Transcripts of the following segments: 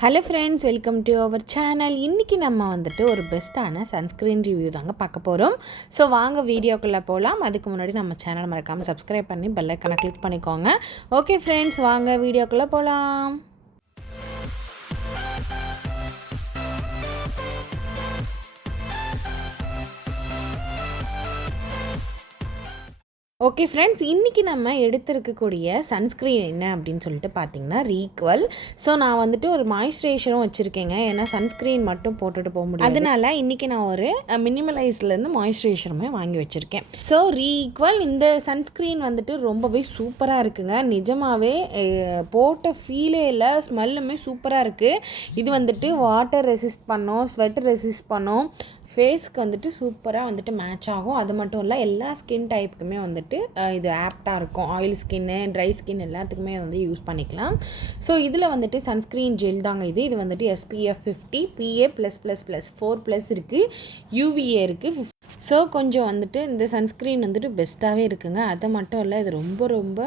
Hello friends, welcome to our channel. இன்றைக்கி நம்ம வந்துட்டு ஒரு பெஸ்ட்டான சன்ஸ்க்ரீன் ரிவ்யூ தாங்க பார்க்க போகிறோம். ஸோ வாங்க வீடியோக்குள்ளே போகலாம். அதுக்கு முன்னாடி நம்ம சேனல் மறக்காமல் சப்ஸ்கிரைப் பண்ணி பெல் ஐக்கானை கிளிக் பண்ணிக்கோங்க. ஓகே ஃப்ரெண்ட்ஸ், வாங்க வீடியோக்குள்ளே போகலாம். ஓகே ஃப்ரெண்ட்ஸ், இன்றைக்கி நம்ம எடுத்திருக்கக்கூடிய சன்ஸ்க்ரீன் என்ன அப்படின்னு சொல்லிட்டு பார்த்தீங்கன்னா ரீக்வல். ஸோ நான் வந்துட்டு ஒரு மாய்ஸ்சரைசரும் வச்சுருக்கேங்க. ஏன்னா சன்ஸ்க்ரீன் மட்டும் போட்டுட்டு போக முடியும். அதனால் இன்றைக்கி நான் ஒரு மினிமலைஸ்லேருந்து மாய்ஸ்சரைசருமே வாங்கி வச்சுருக்கேன். ஸோ ரீக்வல் இந்த சன்ஸ்க்ரீன் வந்துட்டு ரொம்பவே சூப்பராக இருக்குங்க. நிஜமாகவே போட்ட ஃபீலே இல்லை, ஸ்மெல்லுமே சூப்பராக இருக்குது. இது வந்துட்டு வாட்டர் ரெசிஸ்ட் பண்ணோம், ஸ்வெட் ரெசிஸ்ட் பண்ணோம், ஃபேஸ்க்கு வந்துட்டு சூப்பராக வந்துட்டு மேட்ச் ஆகும். அது மட்டும் இல்லை, எல்லா ஸ்கின் டைப்புக்குமே வந்துட்டு இது ஆப்டாக இருக்கும். ஆயில் ஸ்கின்னு, ட்ரை ஸ்கின் எல்லாத்துக்குமே வந்து யூஸ் பண்ணிக்கலாம். ஸோ இதில் வந்துட்டு சன்ஸ்க்ரீன் ஜெல் தாங்க இது வந்துட்டு SPF 50 PA+++ 4+ இருக்குது, UVA இருக்குது. ஸோ கொஞ்சம் வந்துட்டு இந்த சன்ஸ்க்ரீன் வந்துட்டு பெஸ்ட்டாகவே இருக்குங்க. அது மட்டும் இல்லை, இது ரொம்ப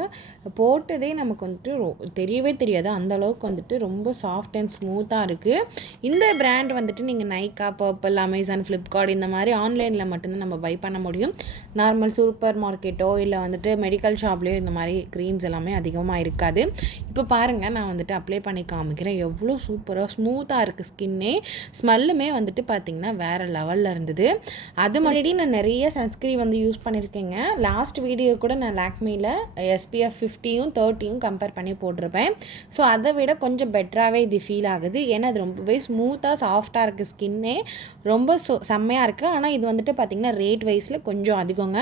போட்டதே நமக்கு வந்துட்டு தெரியவே தெரியாது, அந்தளவுக்கு வந்துட்டு ரொம்ப சாஃப்ட் அண்ட் ஸ்மூத்தாக இருக்குது. இந்த பிராண்ட் வந்துட்டு நீங்கள் நைக்கா, பர்பிள், அமேசான், ஃப்ளிப்கார்ட் இந்த மாதிரி ஆன்லைனில் மட்டும்தான் நம்ம பை பண்ண முடியும். நார்மல் சூப்பர் மார்க்கெட்டோ இல்லை வந்துட்டு மெடிக்கல் ஷாப்லேயோ இந்த மாதிரி க்ரீம்ஸ் எல்லாமே அதிகமாக இருக்காது. இப்போ பாருங்கள், நான் வந்துட்டு அப்ளை பண்ணி காமிக்கிறேன். எவ்வளோ சூப்பராக ஸ்மூத்தாக இருக்குது ஸ்கின்னே. ஸ்மெல்லுமே வந்துட்டு பார்த்திங்கன்னா வேறு லெவலில் இருந்தது. அது ஆல்ரெடி நான் நிறைய சன்ஸ்க்ரீன் வந்து யூஸ் பண்ணியிருக்கேங்க. லாஸ்ட் வீடியோ கூட நான் லாக்மியில் SPF 50யும் 30யும் கம்பேர் பண்ணி போட்டிருப்பேன். ஸோ அதை விட கொஞ்சம் பெட்டராகவே இது ஃபீல் ஆகுது. ஏன்னா அது ரொம்பவே ஸ்மூத்தாக சாஃப்டாக இருக்குது, ஸ்கின்னே ரொம்ப செம்மையாக இருக்குது. ஆனால் இது வந்துட்டு பார்த்திங்கன்னா ரேட் வைஸில் கொஞ்சம் அதிகங்க.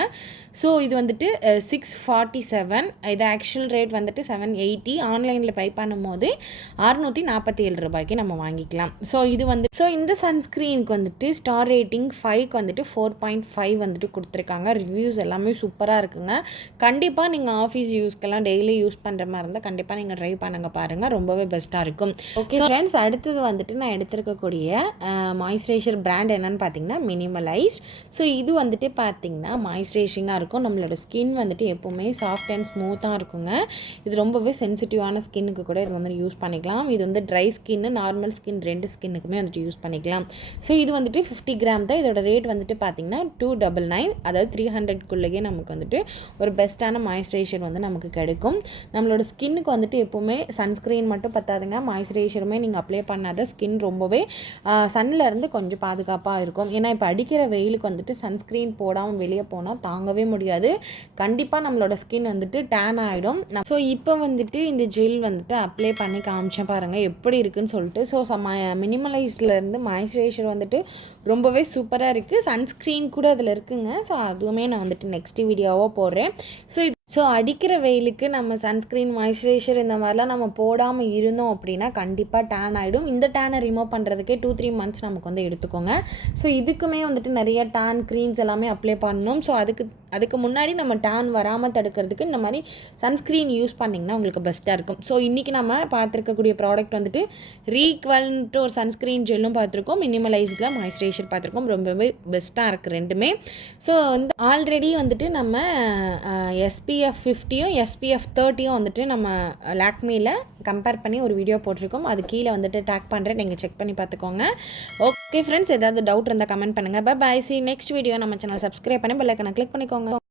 ஸோ இது வந்துட்டு 647, இது ஆக்சுவல் ரேட் வந்துட்டு 780. ஆன்லைனில் பை பண்ணும்போது 647 ரூபாய்க்கு நம்ம வாங்கிக்கலாம். ஸோ இது வந்து இந்த சன்ஸ்க்ரீனுக்கு வந்துட்டு ஸ்டார் ரேட்டிங் 5க்கு வந்துட்டு 4.5 வந்துட்டு கொடுத்துருக்காங்க. ரிவ்யூஸ் எல்லாமே சூப்பராக இருக்குங்க. கண்டிப்பாக நீங்கள் ஆஃபீஸ் யூஸ்க்கெல்லாம் டெய்லி யூஸ் பண்ணுற மாதிரி இருந்தால் கண்டிப்பாக நீங்கள் ட்ரை பண்ணுங்க, பாருங்கள், ரொம்பவே பெஸ்ட்டாக இருக்கும். ஓகே ஃப்ரெண்ட்ஸ், அடுத்தது வந்துட்டு நான் எடுத்துருக்கக்கூடிய மாய்ஸ்சரைசர் பிராண்ட் என்னென்னு பார்த்தீங்கன்னா மினிமலைஸ்ட். ஸோ இது வந்துட்டு பார்த்திங்கன்னா மாய்ஸ்சரைசிங்காக இருக்கும். நம்மளோட ஸ்கின் வந்துட்டு எப்போவுமே சாஃப்ட் அண்ட் ஸ்மூத்தாக இருக்குங்க. இது ரொம்பவே சென்சிட்டிவான ஸ்கின்னுக்கு கூட இது வந்து யூஸ் பண்ணிக்கலாம். இது வந்து ட்ரை ஸ்கின்னு, நார்மல் ஸ்கின் ரெண்டு ஸ்கின்னுக்குமே வந்துட்டு யூஸ் பண்ணிக்கலாம். ஸோ இது வந்துட்டு 50 கிராம் தான். இதோட ரேட் வந்துட்டு பார்த்திங்கன்னா 299, அதாவது 300க்குள்ளேயே நமக்கு வந்துட்டு ஒரு பெஸ்ட்டான மாய்ஸ்சரைசர் வந்து நமக்கு கிடைக்கும். நம்மளோட ஸ்கின்னுக்கு வந்துட்டு எப்போவுமே சன்ஸ்க்ரீன் மட்டும் பத்தாதுங்க, மாய்ஸ்சரைசருமே நீங்கள் அப்ளை பண்ணாத ஸ்கின் ரொம்பவே சன்னிலேருந்து கொஞ்சம் பாதுகாப்பாக இருக்கும். ஏன்னா இப்போ அடிக்கிற வெயிலுக்கு வந்துட்டு சன்ஸ்க்ரீன் போடாமல் வெளியே போனால் தாங்கவே முடியாது. கண்டிப்பாக நம்மளோட ஸ்கின் வந்துட்டு டேன் ஆகிடும். ஸோ இப்போ வந்துட்டு இந்த ஜெல் வந்துட்டு அப்ளை பண்ணி காமிச்சேன், பாருங்கள் எப்படி இருக்குன்னு சொல்லிட்டு. ஸோ மினிமலைஸ்ட்லேருந்து மாய்ஸ்சரைசர் வந்துட்டு ரொம்பவே சூப்பராக இருக்குது. சன்ஸ்க்ரீன் கூட அதில் இருக்குங்க. ஸோ அதுவுமே நான் வந்துட்டு நெக்ஸ்ட் வீடியோவாக போடுறேன். ஸோ அடிக்கிற வெயிலுக்கு நம்ம சன்ஸ்க்ரீன், மாய்ஸ்சரைசர் இந்த மாதிரிலாம் நம்ம போடாமல் இருந்தோம் அப்படின்னா கண்டிப்பாக டேன் ஆகிடும். இந்த டேனை ரிமூவ் பண்ணுறதுக்கே 2-3 மந்த்ஸ் நமக்கு வந்து எடுத்துக்கோங்க. ஸோ இதுக்குமே வந்துட்டு நிறைய டேன் க்ரீம்ஸ் எல்லாமே அப்ளை பண்ணணும். ஸோ அதுக்கு முன்னாடி நம்ம டேன் வராமல் தடுக்கிறதுக்கு இந்த மாதிரி சன்ஸ்க்ரீன் யூஸ் பண்ணிங்கன்னா உங்களுக்கு பெஸ்ட்டாக இருக்கும். ஸோ இன்றைக்கி நம்ம பார்த்துருக்கக்கூடிய ப்ராடக்ட் வந்துட்டு ரீக்வல்ன்ட்டு ஒரு சன்ஸ்க்ரீன் ஜெல்லும் பார்த்துருக்கோம், மினிமலைஸ்டில் மாய்ஸ்சரைசர் பார்த்துருக்கோம். ரொம்பவே பெஸ்ட்டாக இருக்குது ரெண்டுமே. ஸோ இந்த ஆல்ரெடி வந்துட்டு நம்ம SPF 50யும் SPF 30யும் வந்துட்டு நம்ம லாக்மியில் கம்பேர் பண்ணி ஒரு வீடியோ போட்டிருக்கோம். அது கீழே வந்துட்டு டேக் பண்ணுறேன், நீங்கள் செக் பண்ணி பார்த்துக்கோங்க. ஓகே ஃப்ரெண்ட்ஸ், ஏதாவது டவுட் இருந்தால் கமெண்ட் பண்ணுங்கள். Bye. See you next video. நம்ம சேனல் சப்ஸ்கிரைப் பண்ணி பெல் ஐக்கானை கிளிக் பண்ணிக்கோங்க.